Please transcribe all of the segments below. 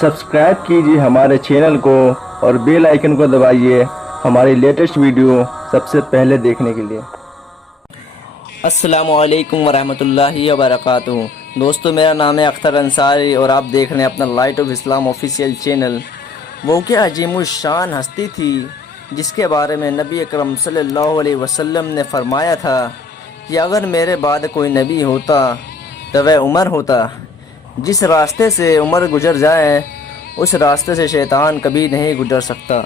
Subscribe कीजिए हमारे channel को और बेल आइकन को दबाइए हमारी लेटेस्ट वीडियो सबसे पहले देखने के लिए। अस्सलामु अलैकुम वरहमतुल्लाहि वबरकातुहू। दोस्तों, मेरा नाम है अख्तर अंसारी और आप देख रहे हैं अपना light of Islam official channel. वो क्या अजीमुशान हस्ती थी जिसके बारे में नबी अकरम सल्लल्लाहु अलैहि वसल्लम ने फरमाया था कि अगर मेरे बाद कोई नबी होता तो वह उमर होता। जिस रास्ते से उमर गुजर जाए उस रास्ते से शैतान कभी नहीं गुजर सकता।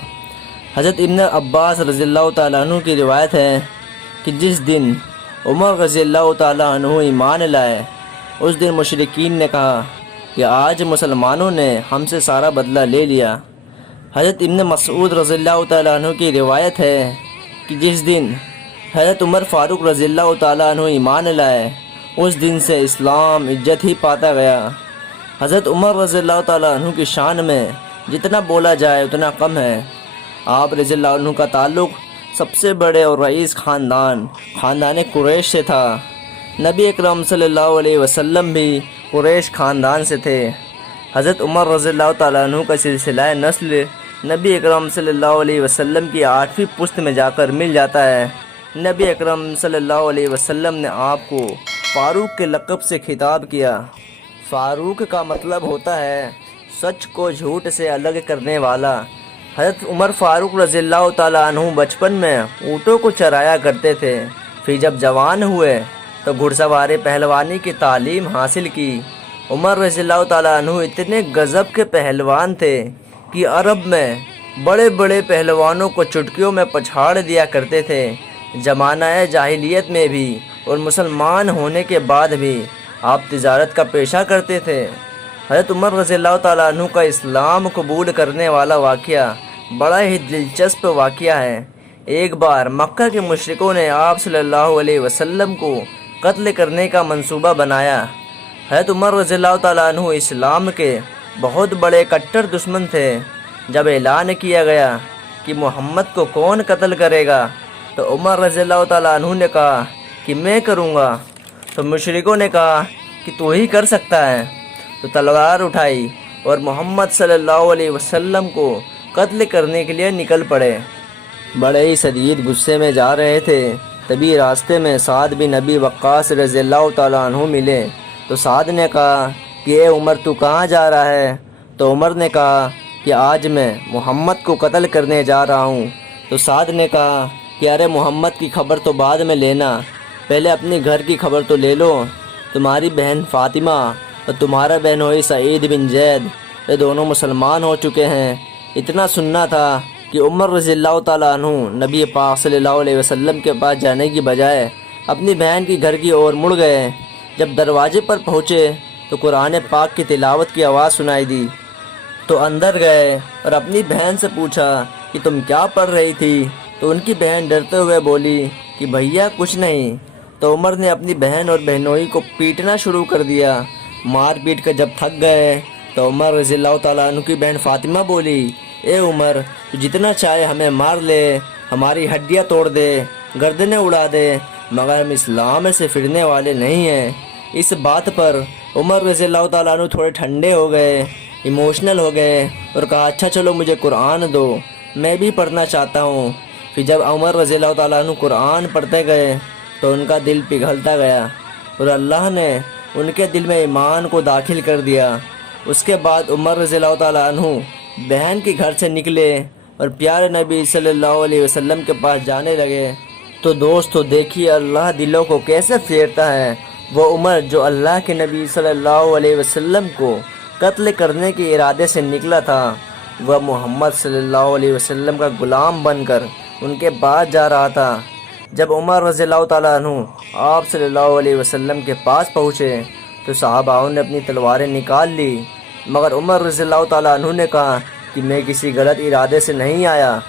हज़रत इब्न अब्बास रज़ियल्लाहु ताला अन्हु की रिवायत है कि जिस दिन उमर रज़ियल्लाहु ताला अन्हु ईमान लाए उस दिन मुशरिकीन ने कहा कि आज मुसलमानों ने हमसे सारा बदला ले लिया। हज़रत इब्न मसऊद रज़ियल्लाहु ताला अन्हु की रिवायत है कि जिस दिन हज़रत उमर फ़ारूक रज़ियल्लाहु ताला अन्हु ईमान लाए उस दिन से इस्लाम इज्जत ही पाता गया। हज़रत उमर रज़ियल्लाहु ताला अन्हु की शान में जितना बोला जाए उतना कम है। आप रज़ियल्लाहु अन्हु का ताल्लुक़ सबसे बड़े और रईस ख़ानदान कुरैश से था। नबी अकरम सल्लल्लाहु अलैहि वसल्लम भी कुरैश ख़ानदान से थे। हज़रत उमर रज़ियल्लाहु ताला अन्हु का सिलसिला नस्ल नबी अकरम सल्लल्लाहु अलैहि वसल्लम की 8वीं पुश्त में जाकर मिल जाता है। नबी अकरम सल्लल्लाहु अलैहि वसल्लम ने आपको फ़ारूक के लक़ब से खिताब किया। फ़ारूक का मतलब होता है सच को झूठ से अलग करने वाला। हज़रत उमर फ़ारूक रज़ियल्लाहु ताला अन्हु बचपन में ऊँटों को चराया करते थे। फिर जब जवान हुए तो घुड़सवारी पहलवानी की तालीम हासिल की। उमर रज़ियल्लाहु ताला अन्हु इतने गज़ब के पहलवान थे कि अरब में बड़े बड़े पहलवानों को चुटकियों में पछाड़ दिया करते थे। ज़माना जाहिलियत में भी और मुसलमान होने के बाद भी आप तिजारत का पेशा करते थे। हज़रत उमर रज़ियल्लाहु ताला अन्हु का इस्लाम कबूल करने वाला वाक़या बड़ा ही दिलचस्प वाक़या है। एक बार मक्का के मुशरिकों ने आप सल्लल्लाहु अलैहि वसल्लम को कत्ल करने का मंसूबा बनाया। हज़रत उमर रज़ियल्लाहु ताला अन्हु इस्लाम के बहुत बड़े कट्टर दुश्मन थे। जब ऐलान किया गया कि मोहम्मद को कौन कत्ल करेगा तो उमर रज़ियल्लाहु ताला अन्हु ने कहा कि मैं करूँगा। तो मुशरिकों ने कहा कि तू ही कर सकता है। तो तलवार उठाई और मोहम्मद सल्लल्लाहु अलैहि वसल्लम को कत्ल करने के लिए निकल पड़े। बड़े ही शदीद गुस्से में जा रहे थे। तभी रास्ते में साद बिन अबी वक्कास रज़ियल्लाहु ताला अन्हु मिले। तो साद ने कहा कि ए उमर, तू कहाँ जा रहा है? तो उमर ने कहा कि आज मैं मोहम्मद को कत्ल करने जा रहा हूँ। तो साद ने कहा कि अरे मोहम्मद की खबर तो बाद में लेना, पहले अपने घर की खबर तो ले लो। तुम्हारी बहन फ़ातिमा और तुम्हारा बहनोई सईद बिन ज़ैद ये दोनों मुसलमान हो चुके हैं। इतना सुनना था कि उमर रज़ियल्लाहु ताला अन्हु नबी पाक सल्लल्लाहु अलैहि वसल्लम के पास जाने की बजाय अपनी बहन की घर की ओर मुड़ गए। जब दरवाजे पर पहुँचे तो कुरान पाक की तिलावत की आवाज़ सुनाई दी। तो अंदर गए और अपनी बहन से पूछा कि तुम क्या पढ़ रही थी? तो उनकी बहन डरते हुए बोली कि भैया कुछ नहीं। तो उमर ने अपनी बहन और बहनोई को पीटना शुरू कर दिया। मार पीट कर जब थक गए तो उमर रज़ियल्लाहु ताला अन्हु की बहन फ़ातिमा बोली, ए उमर, तू जितना चाहे हमें मार ले, हमारी हड्डियाँ तोड़ दे, गर्दनें उड़ा दे, मगर हम इस्लाम से फिरने वाले नहीं हैं। इस बात पर उमर रज़ियल्लाहु ताला अन्हु थोड़े ठंडे हो गए, इमोशनल हो गए और कहा अच्छा चलो मुझे कुरान दो, मैं भी पढ़ना चाहता हूँ। फिर जब उमर रज़ियल्लाहु ताला अन्हु कुरान पढ़ते गए तो उनका दिल पिघलता गया और अल्लाह ने उनके दिल में ईमान को दाखिल कर दिया। उसके बाद उमर रज़ियल्लाहु ताला अन्हु बहन के घर से निकले और प्यारे नबी सल्लल्लाहु अलैहि वसल्लम के पास जाने लगे। तो दोस्तों देखिए अल्लाह दिलों को कैसे फेरता है। वो उमर जो अल्लाह के नबी सल्लल्लाहु अलैहि वसल्लम को कत्ल करने के इरादे से निकला था, वह मोहम्मद सल्लल्लाहु अलैहि वसल्लम का ग़ुलाम बनकर उनके पास जा रहा था। जब उमर रज़ियल्लाहु ताला अन्हु आप सल्लल्लाहु अलैहि वसल्लम के पास पहुँचे तो सहाबाओं ने अपनी तलवारें निकाल ली, मगर उमर रज़ियल्लाहु ताला अन्हु ने कहा कि मैं किसी गलत इरादे से नहीं आया,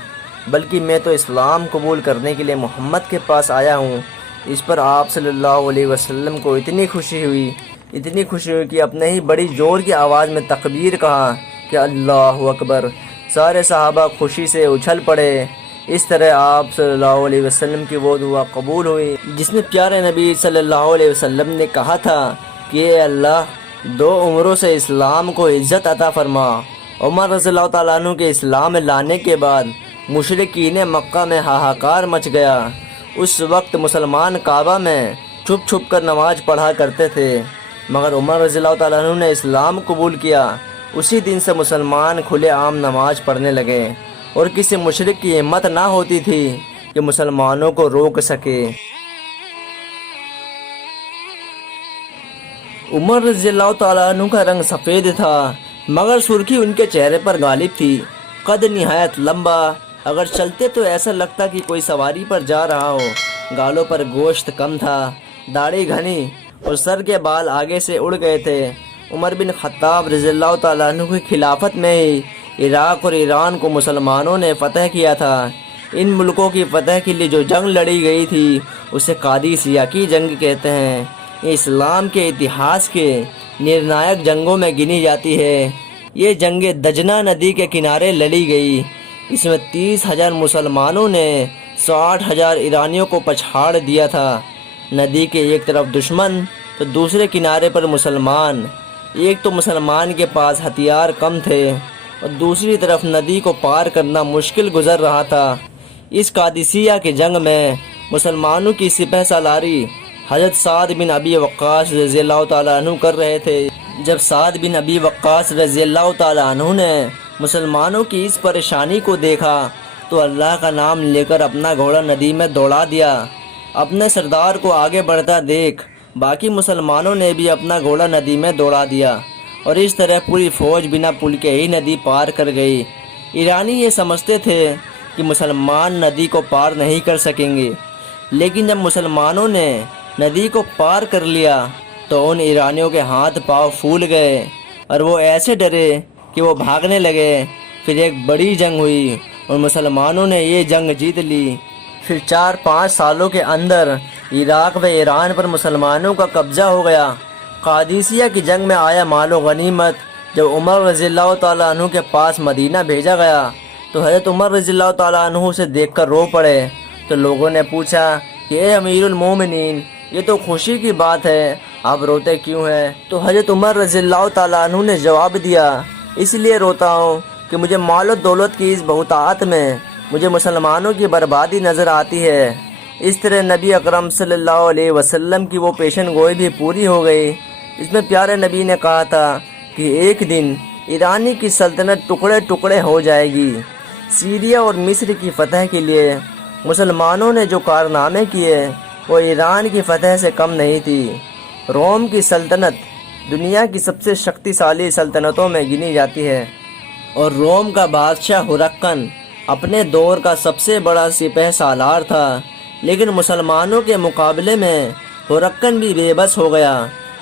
बल्कि मैं तो इस्लाम कबूल करने के लिए मोहम्मद के पास आया हूँ। इस पर आप सल्लल्लाहु अलैहि वसल्लम को इतनी खुशी हुई कि अपने ही बड़ी ज़ोर की आवाज़ में तकबीर कहा कि अल्लाहु अकबर। सारे सहाबा खुशी से उछल पड़े। इस तरह आप सल्लल्लाहु अलैहि वसल्लम की वो दुआ कबूल हुई जिसमें प्यारे नबी सल्लल्लाहु अलैहि वसल्लम ने कहा था कि अल्लाह دو عمروں سے اسلام کو عزت عطا فرما۔ عمر رضی اللہ تعالیٰ عنہ کے اسلام لانے کے بعد مشرکین مکہ میں ہاہاکار مچ گیا۔ اس وقت مسلمان کعبہ میں چھپ چھپ کر نماز پڑھا کرتے تھے، مگر عمر رضی اللہ تعالیٰ عنہ نے اسلام قبول کیا۔ اسی دن سے مسلمان کھلے عام نماز پڑھنے لگے اور کسی مشرک کی ہمت نہ ہوتی تھی کہ مسلمانوں کو روک سکے۔ عمر رضی اللہ تعالیٰ عنہ کا رنگ سفید تھا، مگر سرخی ان کے چہرے پر غالب تھی۔ قد نہایت لمبا، اگر چلتے تو ایسا لگتا کہ کوئی سواری پر جا رہا ہو۔ گالوں پر گوشت کم تھا، داڑھی گھنی اور سر کے بال آگے سے اڑ گئے تھے۔ عمر بن خطاب رضی اللہ تعالیٰ عنہ کی خلافت میں ہی عراق اور ایران کو مسلمانوں نے فتح کیا تھا۔ ان ملکوں کی فتح کے لیے جو جنگ لڑی گئی تھی اسے قادسیہ کی جنگ کہتے ہیں۔ یہ اسلام کے اتہاس کے نرنائک جنگوں میں گنی جاتی ہے۔ یہ جنگ دجنہ ندی کے کنارے لڑی گئی۔ اس میں 30,000 مسلمانوں نے 60,000 ایرانیوں کو پچھاڑ دیا تھا۔ ندی کے ایک طرف دشمن تو دوسرے کنارے پر مسلمان۔ ایک تو مسلمان کے پاس ہتھیار کم تھے اور دوسری طرف ندی کو پار کرنا مشکل گزر رہا تھا۔ اس قادسیہ کی جنگ میں مسلمانوں کی سپہ سالاری حضرت سعد بن ابی وقاص رضی اللہ تعالیٰ عنہ کر رہے تھے۔ جب سعد بن ابی وقاص رضی اللہ تعالیٰ عنہ نے مسلمانوں کی اس پریشانی کو دیکھا تو اللہ کا نام لے کر اپنا گھوڑا ندی میں دوڑا دیا۔ اپنے سردار کو آگے بڑھتا دیکھ باقی مسلمانوں نے بھی اپنا گھوڑا ندی میں دوڑا دیا اور اس طرح پوری فوج بنا پل کے ہی ندی پار کر گئی۔ ایرانی یہ سمجھتے تھے کہ مسلمان ندی کو پار نہیں کر سکیں گے، لیکن جب مسلمانوں نے ندی کو پار کر لیا تو ان ایرانیوں کے ہاتھ پاؤں پھول گئے اور وہ ایسے ڈرے کہ وہ بھاگنے لگے۔ پھر ایک بڑی جنگ ہوئی اور مسلمانوں نے یہ جنگ جیت لی۔ پھر 4-5 سالوں کے اندر عراق و ایران پر مسلمانوں کا قبضہ ہو گیا۔ قادسیہ کی جنگ میں آیا مال و غنیمت جب عمر رضی اللہ تعالیٰ عنہ کے پاس مدینہ بھیجا گیا تو حضرت عمر رضی اللہ تعالیٰ عنہ سے دیکھ کر رو پڑے۔ تو لوگوں نے پوچھا کہ اے امیر المومنین، یہ تو خوشی کی بات ہے، آپ روتے کیوں ہیں؟ تو حضرت عمر رضی اللہ تعالیٰ عنہ نے جواب دیا، اس لیے روتا ہوں کہ مجھے مال و دولت کی اس بہتات میں مجھے مسلمانوں کی بربادی نظر آتی ہے۔ اس طرح نبی اکرم صلی اللہ علیہ وسلم کی وہ پیشن گوئی بھی پوری ہو گئی۔ اس میں پیارے نبی نے کہا تھا کہ ایک دن ایرانی کی سلطنت ٹکڑے ٹکڑے ہو جائے گی۔ سیریا اور مصر کی فتح کے لیے مسلمانوں نے جو کارنامے کیے وہ ایران کی فتح سے کم نہیں تھی۔ روم کی سلطنت دنیا کی سب سے شکتیشالی سلطنتوں میں گنی جاتی ہے اور روم کا بادشاہ ہرقل اپنے دور کا سب سے بڑا سپہ سالار تھا، لیکن مسلمانوں کے مقابلے میں ہرقل بھی بے بس ہو گیا۔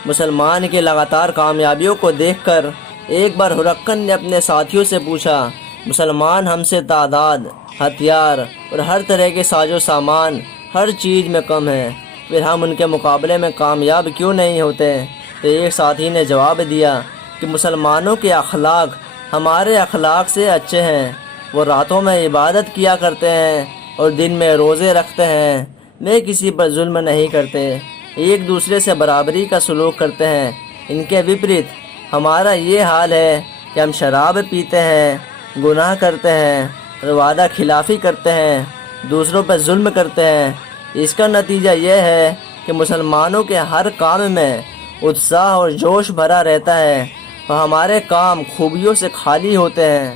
مسلمان کے لگاتار کامیابیوں کو دیکھ کر ایک بار ہرقل نے اپنے ساتھیوں سے پوچھا، مسلمان ہم سے تعداد، ہتھیار اور ہر طرح کے ساز و سامان ہر چیز میں کم ہیں، پھر ہم ان کے مقابلے میں کامیاب کیوں نہیں ہوتے؟ تو ایک ساتھی نے جواب دیا کہ مسلمانوں کے اخلاق ہمارے اخلاق سے اچھے ہیں، وہ راتوں میں عبادت کیا کرتے ہیں اور دن میں روزے رکھتے ہیں، وہ کسی پر ظلم نہیں کرتے، ایک دوسرے سے برابری کا سلوک کرتے ہیں۔ ان کے وپریت ہمارا یہ حال ہے کہ ہم شراب پیتے ہیں، گناہ کرتے ہیں اور وعدہ خلافی کرتے ہیں، دوسروں پر ظلم کرتے ہیں۔ اس کا نتیجہ یہ ہے کہ مسلمانوں کے ہر کام میں اتساہ اور جوش بھرا رہتا ہے اور ہمارے کام خوبیوں سے خالی ہوتے ہیں۔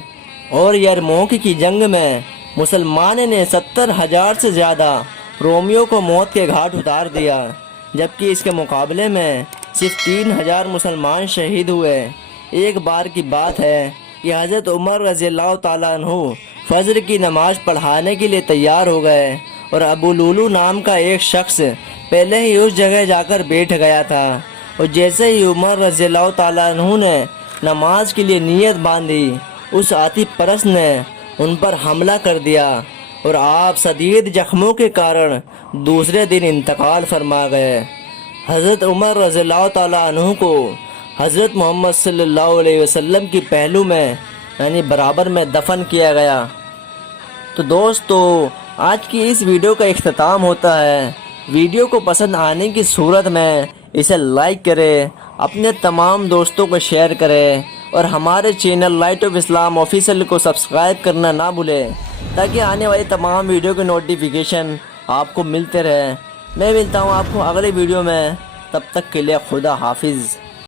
اور یرموک کی جنگ میں مسلمان نے 70,000 سے زیادہ رومیوں کو موت کے گھاٹ اتار دیا، جبکہ اس کے مقابلے میں صرف 3,000 مسلمان شہید ہوئے۔ ایک بار کی بات ہے کہ حضرت عمر رضی اللہ تعالیٰ عنہ فجر کی نماز پڑھانے کے لیے تیار ہو گئے اور ابو لولو نام کا ایک شخص پہلے ہی اس جگہ جا کر بیٹھ گیا تھا، اور جیسے ہی عمر رضی اللہ تعالیٰ عنہ نے نماز کے لیے نیت باندھی، اس آتی پرست نے ان پر حملہ کر دیا اور آپ شدید زخموں کے کارن دوسرے دن انتقال فرما گئے۔ حضرت عمر رضی اللہ تعالیٰ عنہ کو حضرت محمد صلی اللہ علیہ وسلم کی پہلو میں یعنی برابر میں دفن کیا گیا۔ تو دوستو، آج کی اس ویڈیو کا اختتام ہوتا ہے۔ ویڈیو کو پسند آنے کی صورت میں اسے لائک کریں اپنے تمام دوستوں کو شیئر کریں اور ہمارے channel light of Islam official کو سبسکرائب کرنا نہ بھولیں تاکہ آنے والی تمام ویڈیو کے نوٹیفیکیشن آپ کو ملتے رہیں۔ میں ملتا ہوں آپ کو اگلے ویڈیو میں، تب تک کے لیے خدا حافظ۔